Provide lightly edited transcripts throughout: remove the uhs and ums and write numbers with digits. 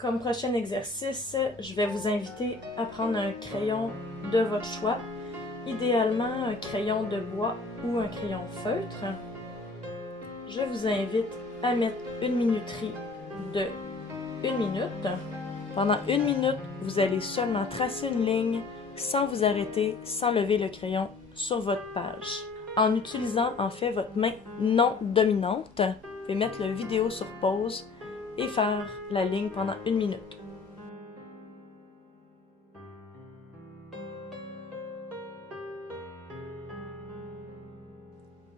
Comme prochain exercice, je vais vous inviter à prendre un crayon de votre choix, idéalement un crayon de bois ou un crayon feutre. Je vous invite à mettre une minuterie de 1 minute. Pendant 1 minute, vous allez seulement tracer une ligne sans vous arrêter, sans lever le crayon sur votre page. En utilisant en fait votre main non dominante, vous pouvez mettre la vidéo sur pause et faire la ligne pendant 1 minute.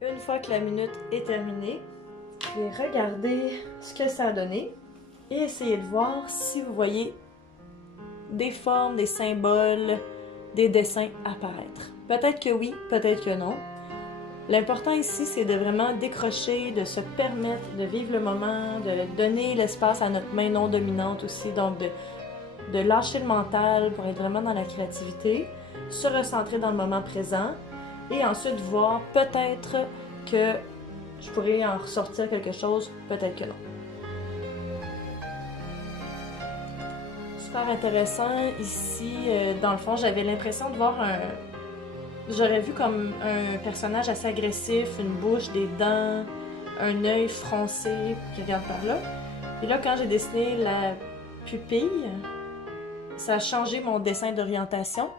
Une fois que la minute est terminée, vous pouvez regarder ce que ça a donné et essayer de voir si vous voyez des formes, des symboles, des dessins apparaître. Peut-être que oui, peut-être que non. L'important ici, c'est de vraiment décrocher, de se permettre de vivre le moment, de donner l'espace à notre main non dominante aussi, donc de lâcher le mental pour être vraiment dans la créativité, se recentrer dans le moment présent et ensuite voir peut-être que je pourrais en ressortir quelque chose, peut-être que non. Super intéressant ici, dans le fond, j'avais l'impression de voir j'aurais vu comme un personnage assez agressif, une bouche, des dents, un œil froncé qui regarde par là. Et là, quand j'ai dessiné la pupille, ça a changé mon dessin d'orientation.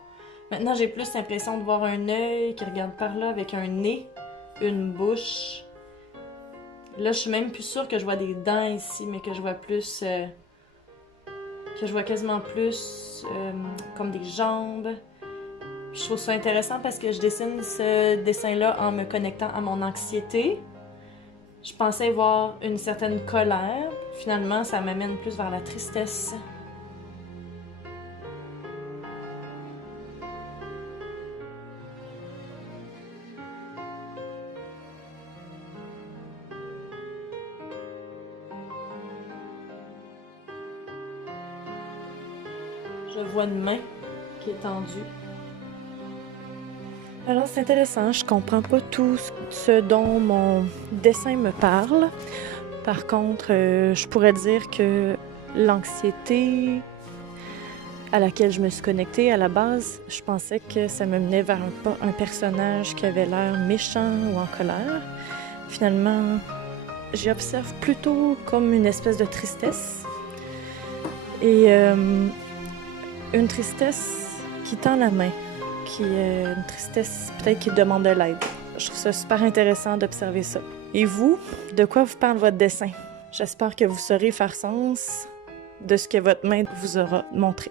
Maintenant, j'ai plus l'impression de voir un œil qui regarde par là avec un nez, une bouche. Là, je suis même plus sûre que je vois des dents ici, mais que je vois plus... que je vois quasiment plus comme des jambes. Je trouve ça intéressant parce que je dessine ce dessin-là en me connectant à mon anxiété. Je pensais voir une certaine colère. Finalement, ça m'amène plus vers la tristesse. Je vois une main qui est tendue. Alors c'est intéressant, je comprends pas tout ce dont mon dessin me parle. Par contre, je pourrais dire que l'anxiété à laquelle je me suis connectée à la base, je pensais que ça me menait vers un personnage qui avait l'air méchant ou en colère. Finalement, j'y observe plutôt comme une espèce de tristesse. Et une tristesse qui tend la main. Qui est une tristesse peut-être qui demande de l'aide. Je trouve ça super intéressant d'observer ça. Et vous, de quoi vous parle votre dessin? J'espère que vous saurez faire sens de ce que votre main vous aura montré.